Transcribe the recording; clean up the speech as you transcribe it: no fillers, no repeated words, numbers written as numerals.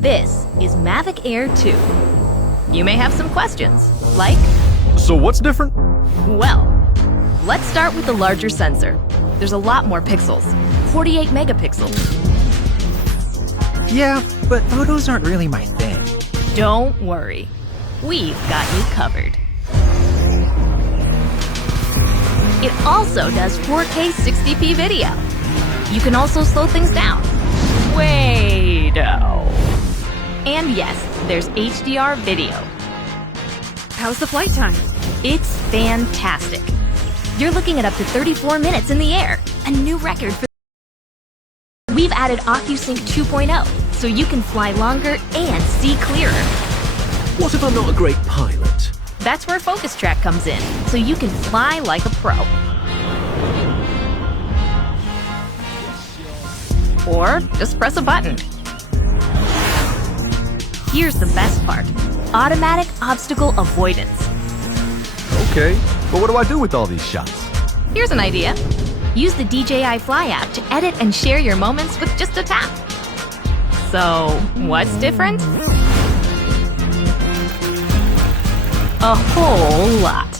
This is Mavic Air 2. You may have some questions, like, So what's different? well, let's start with the larger sensor. There's a lot more pixels, 48 megapixels. Yeah, but photos aren't really my thing. Don't worry, we've got you covered. It also does 4K 60p video. You can also slow things down. Way-do. And yes, there's HDR video. How's the flight time? It's fantastic. You're looking at up to 34 minutes in the air, a new record for. We've added OcuSync 2.0, so you can fly longer and see clearer. What if I'm not a great pilot? That's where Focus Track comes in, so you can fly like a pro. Or just press a button. Here's the best part: automatic obstacle avoidance. Okay, but what do I do with all these shots? Here's an idea. Use the DJI Fly app to edit and share your moments with just a tap. So, what's different? A whole lot.